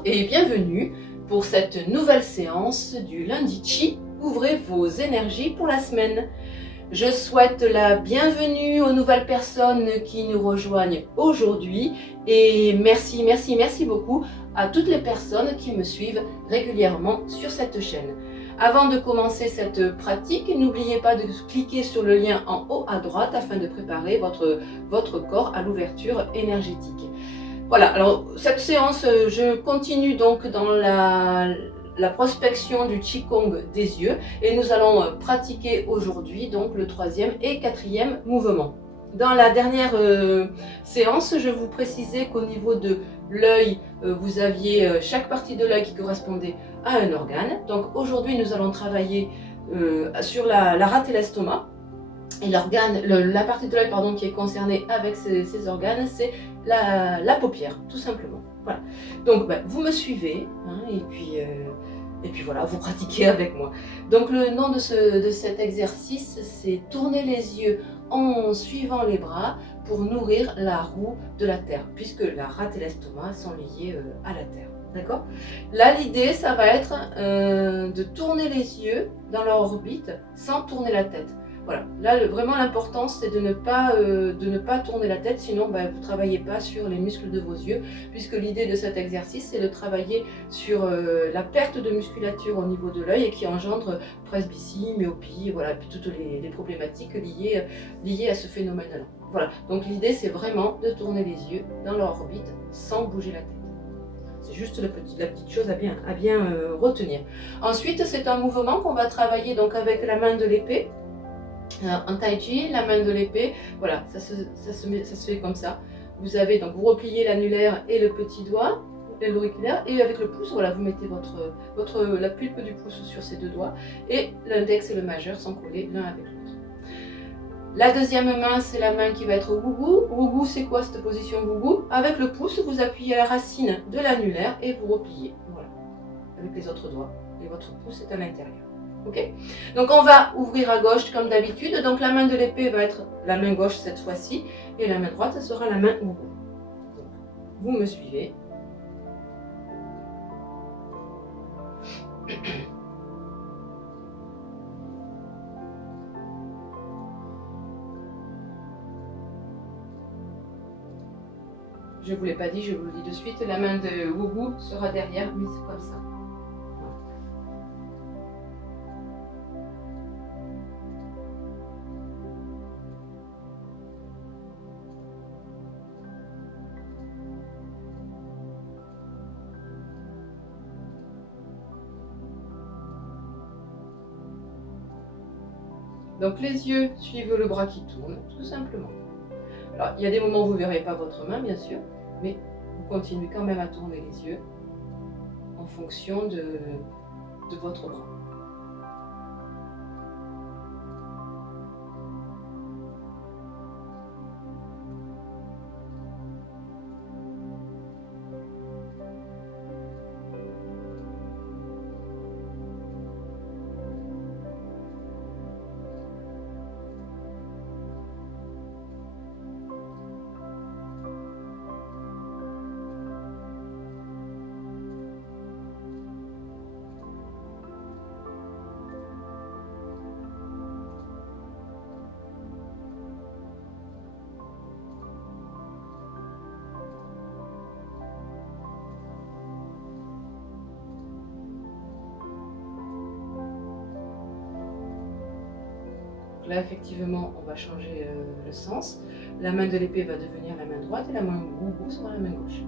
Bonjour et bienvenue pour cette nouvelle séance du lundi Chi. Ouvrez vos énergies pour la semaine. Je souhaite la bienvenue aux nouvelles personnes qui nous rejoignent aujourd'hui et merci beaucoup à toutes les personnes qui me suivent régulièrement sur cette chaîne. Avant de commencer cette pratique, n'oubliez pas de cliquer sur le lien en haut à droite afin de préparer votre corps à l'ouverture énergétique. Voilà, alors cette séance, je continue donc dans la prospection du Qigong des yeux et nous allons pratiquer aujourd'hui donc le 3e et 4e mouvement. Dans la dernière séance, je vous précisais qu'au niveau de l'œil, vous aviez chaque partie de l'œil qui correspondait à un organe. Donc aujourd'hui, nous allons travailler sur la rate et l'estomac. Et l'organe, la partie de l'œil qui est concernée avec ces organes, c'est la paupière, tout simplement. Voilà. Donc vous me suivez, hein, et puis voilà, vous pratiquez avec moi. Donc le nom de cet exercice, c'est tourner les yeux en suivant les bras pour nourrir la roue de la terre, puisque la rate et l'estomac sont liés à la terre. D'accord? Là, l'idée, ça va être de tourner les yeux dans leur orbite sans tourner la tête. Voilà, là vraiment l'important c'est de ne pas tourner la tête, sinon vous ne travaillez pas sur les muscles de vos yeux, puisque l'idée de cet exercice c'est de travailler sur la perte de musculature au niveau de l'œil et qui engendre presbytie, myopie, voilà, puis toutes les problématiques liées à ce phénomène-là. Voilà, donc l'idée c'est vraiment de tourner les yeux dans leur orbite sans bouger la tête. C'est juste la petite chose à bien retenir. Ensuite c'est un mouvement qu'on va travailler donc avec la main de l'épée. En tai chi, la main de l'épée, voilà, ça se fait comme ça. Vous avez donc, vous repliez l'annulaire et le petit doigt, l'auriculaire, et avec le pouce, voilà, vous mettez la pulpe du pouce sur ces deux doigts, et l'index et le majeur sont collés l'un avec l'autre. La deuxième main, c'est la main qui va être au gougou. Gougou, c'est quoi cette position gougou? Avec le pouce, vous appuyez la racine de l'annulaire et vous repliez, voilà, avec les autres doigts, et votre pouce est à l'intérieur. Ok, donc on va ouvrir à gauche comme d'habitude. Donc la main de l'épée va être la main gauche cette fois-ci et la main droite sera la main gougou. Vous me suivez. Je ne vous l'ai pas dit, je vous le dis de suite. La main de gougou sera derrière, mise comme ça. Donc les yeux suivent le bras qui tourne, tout simplement. Alors il y a des moments où vous ne verrez pas votre main, bien sûr, mais vous continuez quand même à tourner les yeux en fonction de votre bras. Là, effectivement, on va changer le sens. La main de l'épée va devenir la main droite et la main gougou sera la main gauche.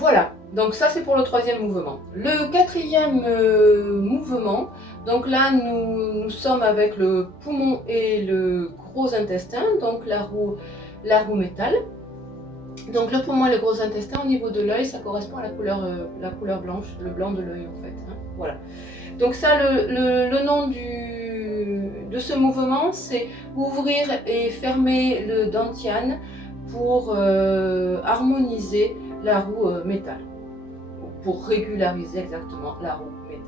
Voilà, donc ça c'est pour le troisième mouvement. Le quatrième mouvement, donc là nous sommes avec le poumon et le gros intestin, donc la roue métal. Donc le poumon et le gros intestin au niveau de l'œil, ça correspond à la couleur blanche, le blanc de l'œil en fait. Hein, voilà. Donc ça, le nom de ce mouvement, c'est ouvrir et fermer le dantian pour harmoniser la roue métal, pour régulariser exactement la roue métal.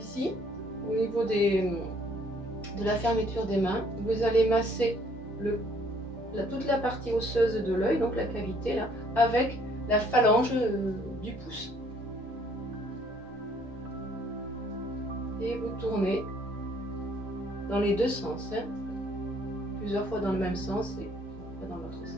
Ici, au niveau de la fermeture des mains, vous allez masser toute la partie osseuse de l'œil, donc la cavité là, avec la phalange du pouce. Et vous tournez dans les deux sens, hein, plusieurs fois dans le même sens et pas dans l'autre sens.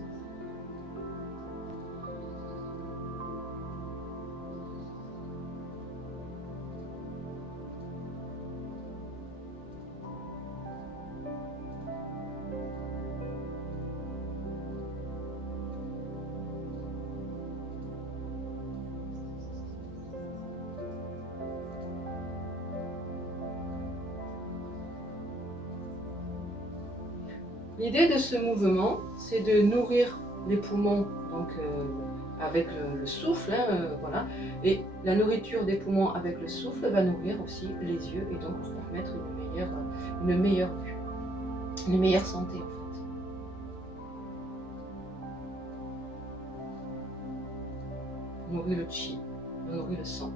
L'idée de ce mouvement, c'est de nourrir les poumons donc, avec le souffle, hein, voilà. Et la nourriture des poumons avec le souffle va nourrir aussi les yeux et donc leur permettre une meilleure vue, une meilleure santé en fait. On nourrit le chi, on nourrit le sang.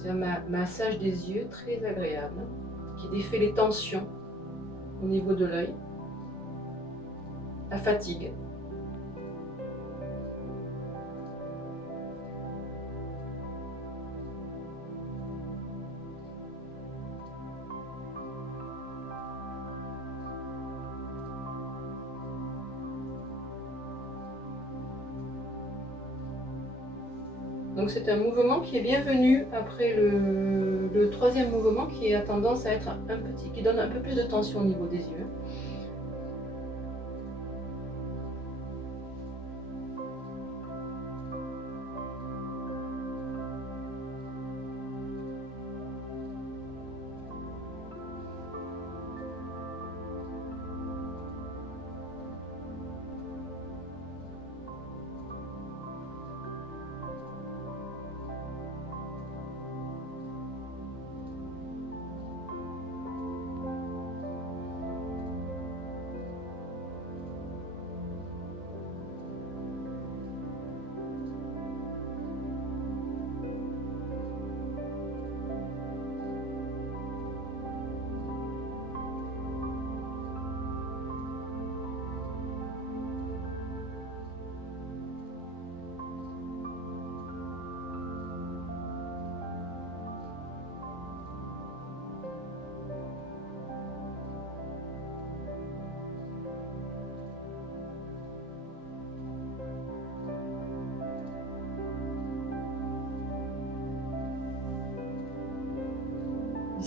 C'est un massage des yeux très agréable, qui défait les tensions au niveau de l'œil, la fatigue. Donc c'est un mouvement qui est bienvenu après le troisième mouvement qui a tendance à être qui donne un peu plus de tension au niveau des yeux.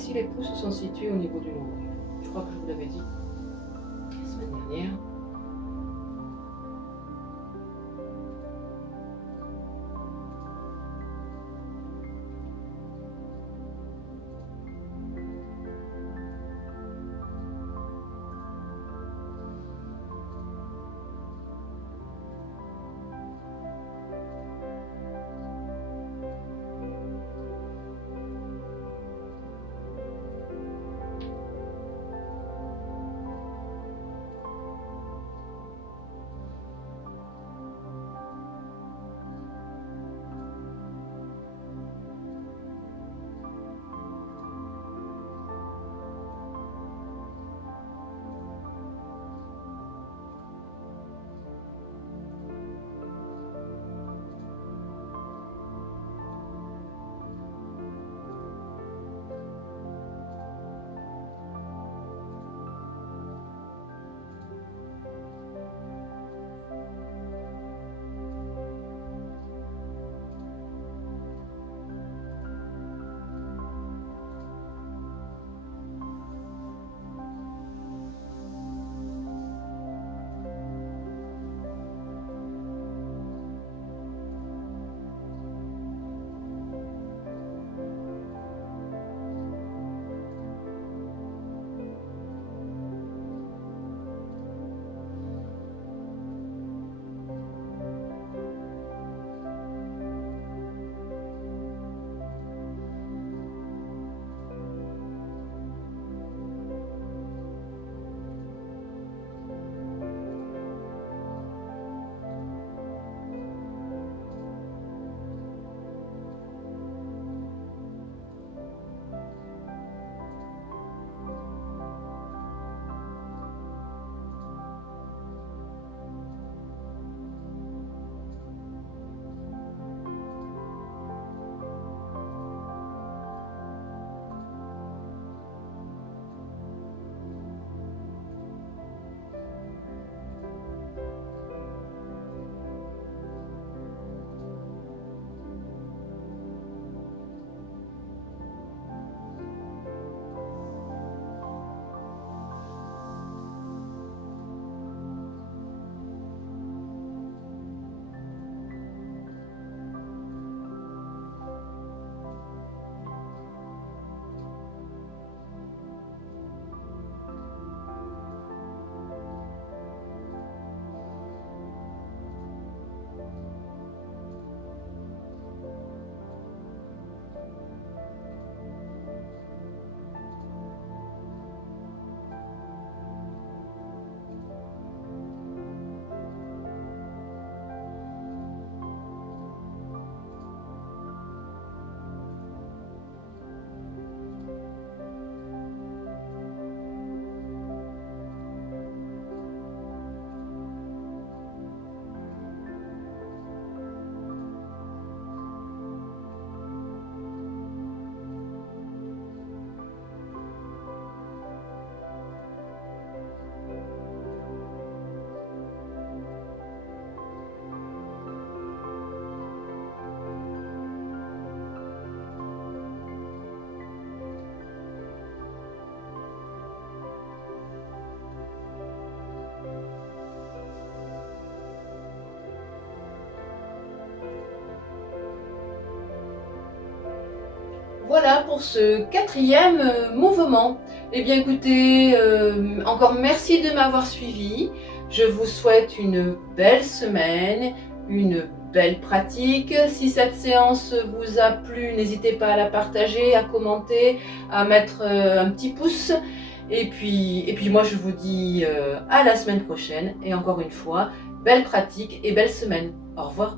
Ici, les pouces sont situés au niveau du nombril. Je crois que je vous l'avais dit la semaine dernière. Voilà pour ce quatrième mouvement. Eh bien écoutez, encore merci de m'avoir suivi. Je vous souhaite une belle semaine, une belle pratique. Si cette séance vous a plu, n'hésitez pas à la partager, à commenter, à mettre un petit pouce. Et puis moi je vous dis à la semaine prochaine. Et encore une fois, belle pratique et belle semaine. Au revoir.